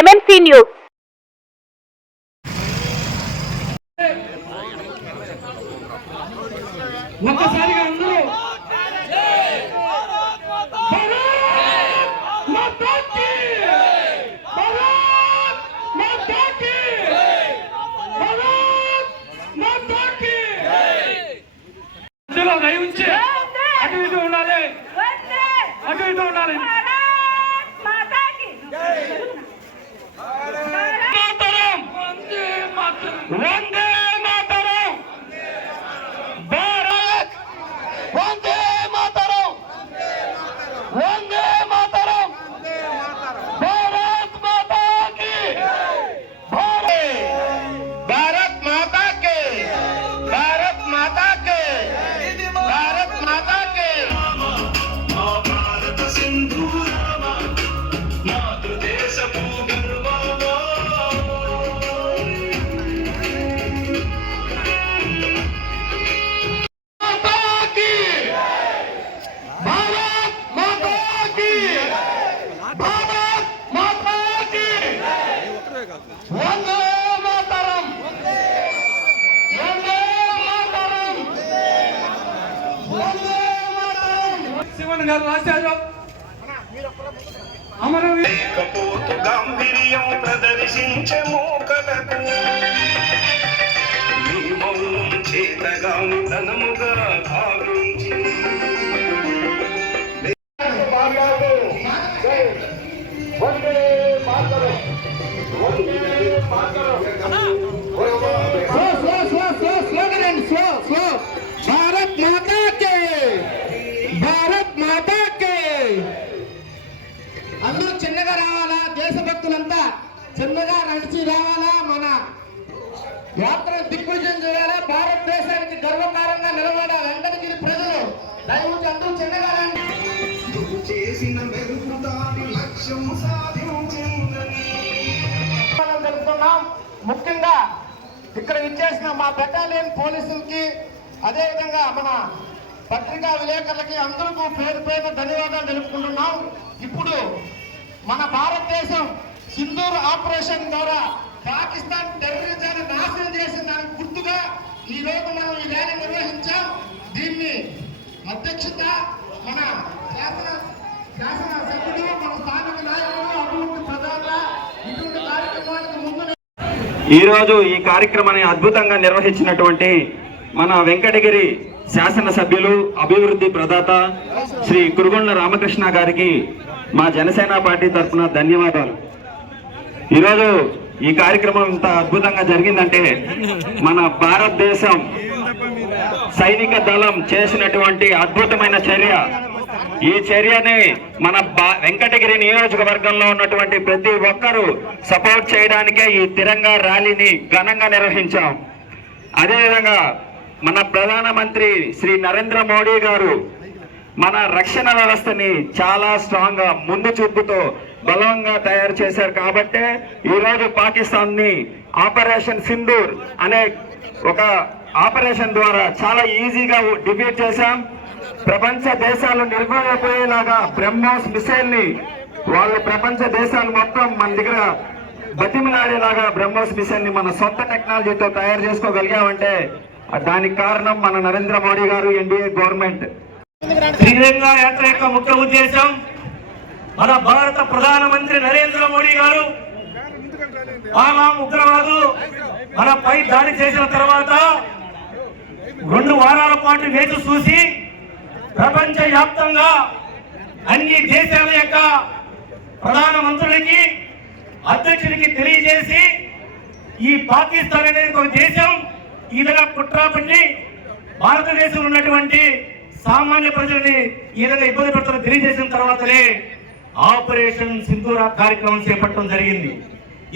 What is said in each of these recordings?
MNC news. ఒక్కసారిగా అందరూ దయవుంచి అటు ఇటు ఉండాలి, అటు ఇటు ఉండాలి. వందే మాతరం, భారత్ వందే మాతరం, వందే మాతరం, భారత్ మాతా కీ, భారత్ మాతా కే, భారత్ మాతా కే, భారత్ మాతా కే. భారత సింధూరమ మాతృదేశపు గర్వమా, శివన్ గారు రాశారు. అమరవీరపోతు గాంభీర్యం ప్రదర్శించే మోకలకు మౌనం చేతగాను ధనముగా భావించి వందే మాతరం, వందే మాతరం. భారత్ మాతా కే, భారత్ మాతా కే. అందరూ చిన్నగా రావాలా, దేశభక్తులంతా చిన్నగా నడిచి రావాలా, మన యాత్రను దిగ్విజయం చేయాలా, భారతదేశానికి గర్వకారంగా నిలబడాలి. వెంకటగిరి ప్రజలు దయవుంచి అందరూ చిన్నగా రండి. చేసిన లక్ష్యం జరుపుతున్నాం. ముఖ్యంగా ఇక్కడ ఇచ్చేసిన మా బెటాలియన్ పోలీసులకి, అదేవిధంగా మన పత్రికా విలేకరులకి అందరికీ పేరు పేరు ధన్యవాదాలు తెలుపుకుంటున్నాం. ఇప్పుడు మన భారతదేశం సింధూర్ ఆపరేషన్ ద్వారా పాకిస్తాన్ టెర్రరిజాన్ని నాశనం చేసిన దానికి గుర్తుగా ఈ రోజు మనం ఈ ర్యాలీ నిర్వహించాం. దీన్ని అధ్యక్షత మన శాసన సభ్యులు, మన స్థానిక నాయకులు, అభివృద్ధి ప్రధాన ఇటువంటి కార్యక్రమానికి ముందు ఈరోజు ఈ కార్యక్రమాన్ని అద్భుతంగా నిర్వహించినటువంటి మన వెంకటగిరి శాసనసభ్యులు, అభివృద్ధి ప్రదాత శ్రీ కురుగొండ్ల రామకృష్ణ గారికి మా జనసేన పార్టీ తరఫున ధన్యవాదాలు. ఈరోజు ఈ కార్యక్రమం ఇంత అద్భుతంగా జరిగిందంటే మన భారతదేశం సైనిక దళం చేసినటువంటి అద్భుతమైన చర్య. ఈ చర్యని మన వెంకటగిరి నియోజకవర్గంలో ఉన్నటువంటి ప్రతి ఒక్కరూ సపోర్ట్ చేయడానికే ఈ తిరంగా ర్యాలీని ఘనంగా నిర్వహించాం. అదేవిధంగా మన ప్రధానమంత్రి శ్రీ నరేంద్ర మోడీ గారు మన రక్షణ వ్యవస్థని చాలా స్ట్రాంగ్ గా ముందు చూపుతో బలంగా తయారు చేశారు. కాబట్టే ఈరోజు పాకిస్తాన్ ని ఆపరేషన్ సింధూర్ అనే ఒక ఆపరేషన్ ద్వారా చాలా ఈజీగా డిఫీట్ చేశాం. ప్రపంచ దేశాలు నిర్మూలపోయేలాగా బ్రహ్మోస్ మిసైల్ ని వాళ్ళు ప్రపంచ దేశాలు మొత్తం మన దగ్గర బతిమలాడేలాగా బ్రహ్మోస్ మిసైల్ ని మన సొంత టెక్నాలజీతో తయారు చేసుకోగలిగామంటే దానికి కారణం మన నరేంద్ర మోడీ గారు, ఎన్డీఏ గవర్నమెంట్. శ్రీరంగా యాత్ర యొక్క ముఖ్య ఉద్దేశం మన భారత ప్రధానమంత్రి నరేంద్ర మోడీ గారు ఉగ్రవాదులు మనపై దాడి చేసిన తర్వాత 2 వారాల పాటు వేచి చూసి ప్రపంచ వ్యాప్తంగా అన్ని దేశాల యొక్క ప్రధానమంత్రులకి, అధ్యక్షుడికి తెలియజేసి ఈ పాకిస్తాన్ అనేది ఒక దేశం ఈ విధంగా కుట్ర పట్టి భారతదేశంలో ఉన్నటువంటి సామాన్య ప్రజల్ని ఈ విధంగా ఇబ్బంది పెడుతున్న తెలియజేసిన తర్వాతనే ఆపరేషన్ సింధూర్ కార్యక్రమం చేపట్టడం జరిగింది.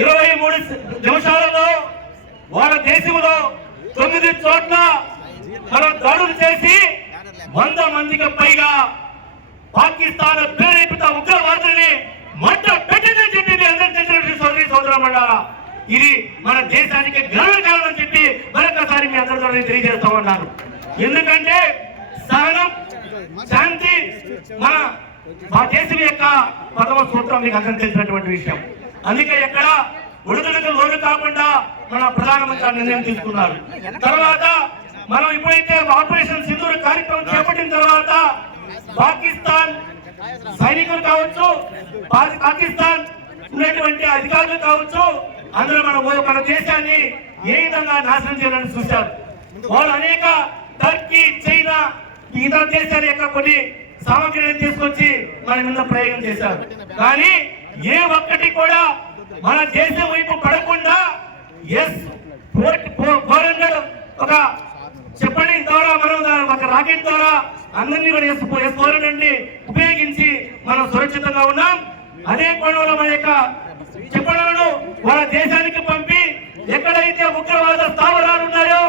23 నిమిషాలలో వాళ్ళ దేశంలో 9 చోట్ల మనం దాడులు చేసి 100 మందికి పైగా పాకిస్తాన్ ప్రేరేపిత ఉగ్రవాదుల్ని మంట పెట్టిందని చెప్పి అందరూ తెలిసినటువంటి సోదరి సోదరులారా, ఇది మన దేశానికి గర్వకారణం చెప్పి మరొకసారి మీ అందరితో తెలియజేస్తా ఉన్నాను. ఎందుకంటే సహనం, శాంతి మన దేశం యొక్క ప్రథమ సూత్రం మీకు అందరూ తెలిసినటువంటి విషయం. అందుకే ఎక్కడ ఉడుదలకు లోను కాకుండా మన ప్రధానమంత్రి ఆ నిర్ణయం తీసుకున్నారు. తర్వాత మనం ఎప్పుడైతే ఆపరేషన్ సింధూర్ కార్యక్రమం చేపట్టిన తర్వాత పాకిస్తాన్ సైనికులు కావచ్చు, పాకిస్తాన్ ఉన్నటువంటి అధికారులు కావచ్చు, అందరూ మన దేశాన్ని ఏ విధంగా నాశనం చేయాలని చూశారు. వాళ్ళు అనేక టర్కీ, చైనా, ఇతర దేశాల యొక్క కొన్ని సామగ్రిని తీసుకొచ్చి మన మీద ప్రయోగం చేశారు. కానీ ఏ ఒక్కటి కూడా మన దేశం వైపు పడకుండా S-400 ఒక చెప్పండి ద్వారా మనం ఒక రాకెట్ ద్వారా అందరినీ కూడా S-400 ఉపయోగించి మనం సురక్షితంగా ఉన్నాం. అదే కోణంలో మన యొక్క చెప్పలను వాళ్ళ దేశానికి పంపి ఎక్కడైతే ఉగ్రవాద స్థావరాలు ఉన్నాయో,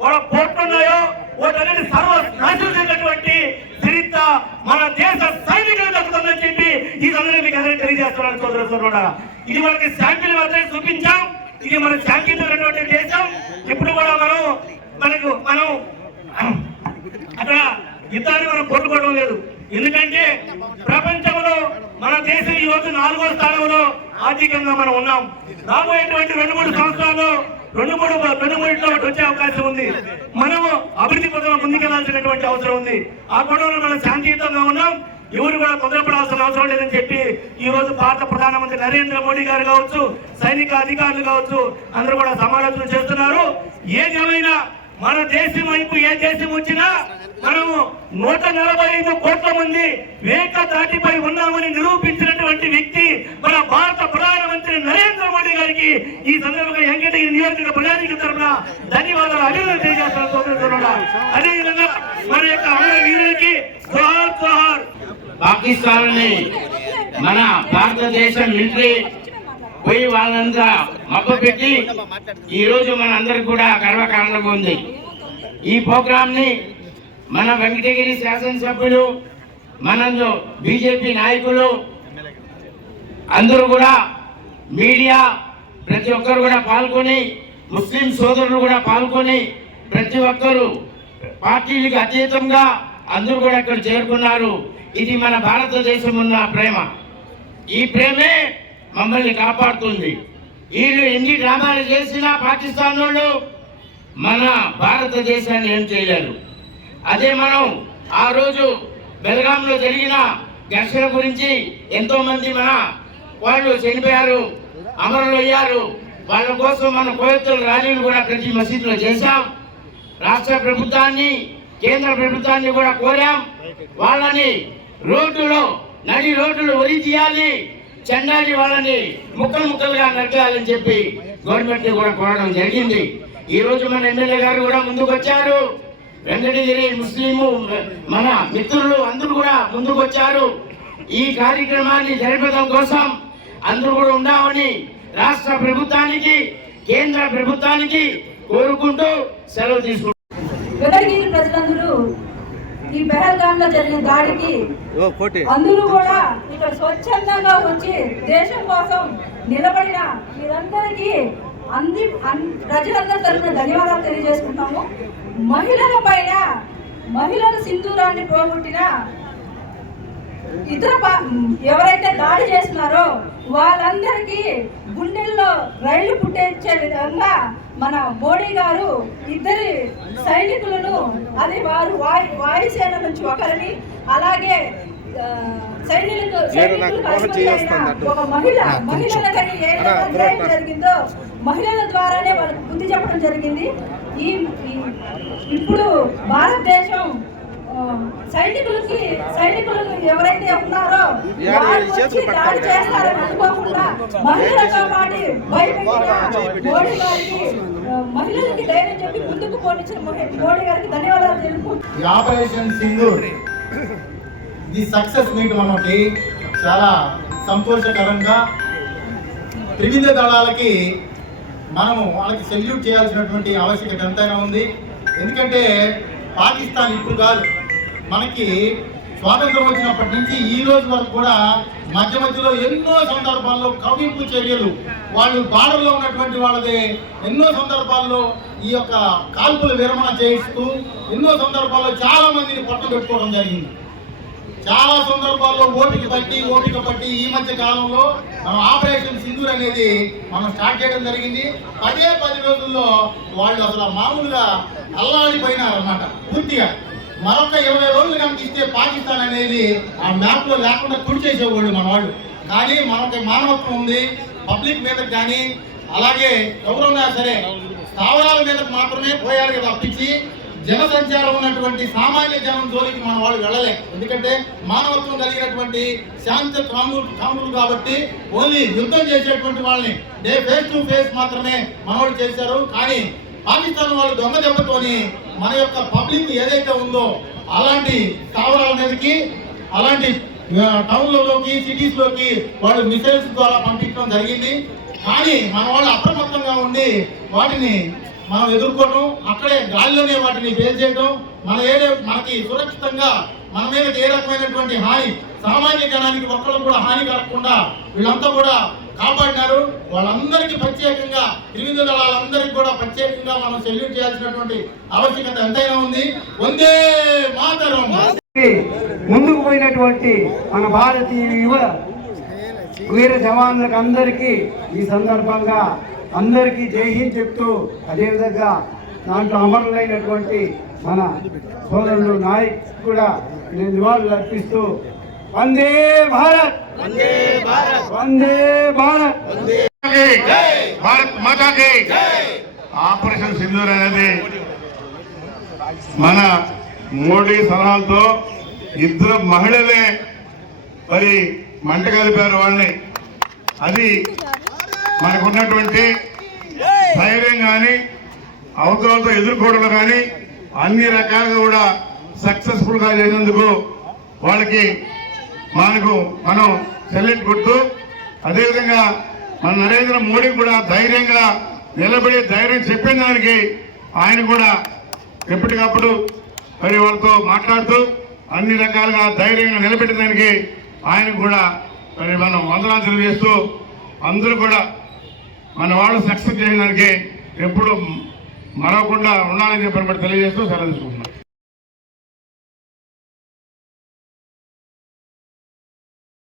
వాళ్ళ పోర్ట్లు ఉన్నాయో, వాటన్నిటి సర్వనాశనం చేసినటువంటి చరిత్ర మన దేశ సైనికులు దక్కుతుందని చెప్పి ఈ సందర్భంగా మీకు అందరికీ తెలియజేస్తున్నాను సోదరులారా. ఇది మనకి శాంపిల్ మాత్రమే చూపించాం. ఇది మన శాంతియుతమైనటువంటి దేశం. ఇప్పుడు కూడా మనం అక్కడ యుద్ధాన్ని మనం కోరుకోవడం లేదు. ఎందుకంటే ప్రపంచంలో మన దేశం ఈ రోజు 4వ స్థానంలో ఆర్థికంగా మనం ఉన్నాం. రాబోయేటువంటి 2-3 సంవత్సరాల్లో 2-3 వచ్చే అవకాశం ఉంది. మనము అభివృద్ధి కోసం ముందుకెళ్లాల్సినటువంటి అవసరం ఉంది. ఆ కోణంలో మనం శాంతియుతంగా ఉన్నాం. ఎవరు కూడా తొందరపడాల్సిన అవసరం లేదని చెప్పి ఈ రోజు భారత ప్రధానమంత్రి నరేంద్ర మోడీ గారు కావచ్చు, సైనిక అధికారులు కావచ్చు, అందరూ కూడా సమాలోచన చేస్తున్నారు. ఏదేమైనా మన దేశం వైపు ఏ దేశం వచ్చినా మనము 145 కోట్ల మంది ఏకతాటిపై ఉన్నామని నిరూపించినటువంటి వ్యక్తి మన భారత ప్రధానమంత్రి నరేంద్ర మోడీ గారికి ఈ సందర్భంగా వెంకటగిరి నియోజకవర్గ ప్రజానికి తరఫున ధన్యవాదాలు, అభినందనలు తెలియజేస్తున్నాను. అదేవిధంగా మన యొక్క అమర వీరులకి జోహార్ జోహార్. పాకిస్తాన్ మన భారతదేశం మిలిటరీ పోయి వాళ్ళంతా మబ్బపెట్టి ఈ రోజు మన అందరికి కూడా గర్వకారణంగా ఉంది. ఈ ప్రోగ్రామ్ ని మన వెంకటగిరి శాసనసభ్యులు, మన బీజేపీ నాయకులు అందరూ కూడా, మీడియా ప్రతి ఒక్కరు కూడా పాల్గొని, ముస్లిం సోదరులు కూడా పాల్గొని, ప్రతి ఒక్కరు పార్టీలకు అతీతంగా అందరూ కూడా ఇక్కడ చేరుకున్నారు. ఇది మన భారతదేశం ఉన్న ప్రేమ. ఈ ప్రేమే మమ్మల్ని కాపాడుతుంది. వీళ్ళు ఎన్ని డ్రామాలు చేసినా పాకిస్తాన్ వాళ్ళు మన భారతదేశాన్ని ఏం చేయలేరు. అదే మనం ఆ రోజు బెల్గాంలో జరిగిన ఘర్షణ గురించి ఎంతో మంది మన వాళ్ళు చనిపోయారు, అమరులు అయ్యారు. వాళ్ళ కోసం మన కోయత్తుల ర్యాలీలు కూడా ప్రతి మసీదులో చేశాం. రాష్ట్ర ప్రభుత్వాన్ని, కేంద్ర ప్రభుత్వాన్ని కూడా కోరాం. వాళ్ళని నడి రోడ్డులు ఒరి తీయాలి, చెండాలి, వాళ్ళని ముక్కలుగా నరకాలని చెప్పి గవర్నమెంట్ ని కూడా కోరడం జరిగింది. ఈ రోజు మన ఎమ్మెల్యే గారు కూడా ముందుకు వచ్చారు. వెంకటగిరి ముస్లిము మన మిత్రులు అందరూ కూడా ముందుకు వచ్చారు. ఈ కార్యక్రమాన్ని జరపడం కోసం అందరూ కూడా ఉండాలని రాష్ట్ర ప్రభుత్వానికి, కేంద్ర ప్రభుత్వానికి కోరుకుంటూ సెలవు తీసుకుంటారు. వెంకటగిరి ప్రజలందరూ ఈ పహల్గామ్ లో జరిగిన దాడికి అందరూ కూడా ఇక్కడ స్వచ్ఛందంగా వచ్చి దేశం కోసం నిలబడిన మీరందరికీ ప్రజలందరి తరఫున ధన్యవాదాలు తెలియజేసుకుంటాము. మహిళల పైన, మహిళల సింధూరాన్ని పోగొట్టిన ఇతర ఎవరైతే దాడి చేస్తున్నారో వాళ్ళందరికీ గుండెల్లో రైళ్లు పుట్టించే విధంగా మన మోడీ గారు ఇద్దరి సైనికులను, అది వారు వాయుసేన నుంచి ఒకరిని, అలాగే ఒక మహిళలకని ఏ అన్యాయం జరిగిందో మహిళల ద్వారానే వాళ్ళకి బుద్ధి చెప్పడం జరిగింది. ఇప్పుడు భారతదేశం సైనికులు ఎవరైతే ఉన్నారో దాడి చేస్తారని అనుకోకుండా మహిళలతో పాటు భయపెట్టిన మోడీ గారికి, మహిళలకి ధైర్యం చెప్పి ముందుకు పోనిచ్చిన మోడీ గారికి ధన్యవాదాలు తెలుపుకుంటున్నాను. ఆపరేషన్ సింధూర్ ఇది సక్సెస్ మీట్ మనకి చాలా సంతోషకరంగా, త్రివిధ దళాలకి మనము వాళ్ళకి సెల్యూట్ చేయాల్సినటువంటి ఆవశ్యకత ఎంతైనా ఉంది. ఎందుకంటే పాకిస్తాన్ ఇప్పుడు కాదు, మనకి స్వాతంత్రం వచ్చినప్పటి నుంచి ఈ రోజు వరకు కూడా మధ్యలో ఎన్నో సందర్భాల్లో కవింపు చర్యలు, వాళ్ళు బార్డర్లో ఉన్నటువంటి వాళ్ళది ఎన్నో సందర్భాల్లో ఈ యొక్క కాల్పుల విరమణ చేయిస్తూ ఎన్నో సందర్భాల్లో చాలా మందిని పట్టం పెట్టుకోవడం జరిగింది. చాలా సందర్భాల్లో ఓపిక పట్టి ఈ మధ్య కాలంలో మనం ఆపరేషన్ సింధూర్ అనేది మనం స్టార్ట్ చేయడం జరిగింది. 10 రోజుల్లో వాళ్ళు అసలు మామూలుగా అల్లాడిపోయినారన్నమాట పూర్తిగా. మరొక 20 రోజులు కనుక ఇస్తే పాకిస్తాన్ అనేది ఆ మ్యాప్ లో లేకుండా తుడిచేసేవాళ్ళు మన వాళ్ళు. కానీ మనకి మానవత్వం ఉంది, పబ్లిక్ మీద కానీ అలాగే ఎవరున్నా సరే స్థావరాల మీద మాత్రమే పోయాలి కదా తప్పించి జనసంచారం ఉన్నటువంటి సామాన్య జనం జోలికి మన వాళ్ళు వెళ్ళలే. ఎందుకంటే మానవత్వం కలిగినటువంటి శాంత కాములు కాబట్టి ఓన్లీ యుద్ధం చేసేటువంటి వాళ్ళని ఫేస్ టు ఫేస్ మాత్రమే మనవాళ్ళు చేశారు. కానీ పాకిస్తాన్ వాళ్ళు దొంగ దెబ్బతోని మన యొక్క పబ్లిక్ ఏదైతే ఉందో అలాంటి స్థావరాల మీదకి అలాంటి టౌన్లలోకి సిటీస్ లోకి వాళ్ళు మిసైల్స్ ద్వారా పంపించడం జరిగింది. కానీ మన వాళ్ళు అప్రమత్తంగా ఉండి వాటిని మనం ఎదుర్కోవడం, అక్కడే గాలిలోనే వాటిని పేల్చేయడం, మన ఏరియా మనకి సురక్షితంగా మన మీద ఏ రకమైనటువంటి హాని సామాన్య జనానికి ఒక్కళ్ళు కూడా హాని కలగకుండా వీళ్ళంతా కూడా కాపాడినారు. వాళ్ళందరికీ ప్రత్యేకంగా త్రివిధ దళాలందరికీ కూడా ప్రత్యేకంగా మనం సెల్యూట్ చేయాల్సినటువంటి ఆవశ్యకత ఎంతైనా ఉంది. వందే మాతరం. ముందుకు పోయినటువంటి మన భారతీయ యువ వీర జవాన్లకు అందరికీ ఈ సందర్భంగా అందరికీ జై హింద్ చెప్తూ, అదేవిధంగా దాంట్లో అమరులైనటువంటి మన సోదరులు నాయక్ కూడా నేను నివాళులు అర్పిస్తూ వందే భారత్, వందే భారత్, భారత్ మాతాకి. ఆపరేషన్ సింధూర్ అనేది మన మోడీ సలహాలతో 2 మహిళలే మరి మంట కలిపారు వాళ్ళని. అది మనకున్నటువంటి ధైర్యం కానీ అవతలతో ఎదుర్కోవడం కానీ అన్ని రకాలుగా కూడా సక్సెస్ఫుల్ గా చేసినందుకు వాళ్ళకి మనం సెల్యూట్ కొడుతూ, అదేవిధంగా మన నరేంద్ర మోడీ కూడా ధైర్యంగా నిలబడి ధైర్యం చెప్పిన దానికి ఆయన కూడా ఎప్పటికప్పుడు మరి వాళ్ళతో మాట్లాడుతూ అన్ని రకాలుగా ధైర్యంగా నిలబెట్టడానికి ఆయనకు కూడా మరి మనం వందనాలు తెలియజేస్తూ అందరూ కూడా మన వాళ్ళు సక్సెస్ చేయడానికి ఎప్పుడు మరవకుండా ఉండాలని చెప్పి తెలియజేస్తూ సెలవు తీసుకుంటున్నాం.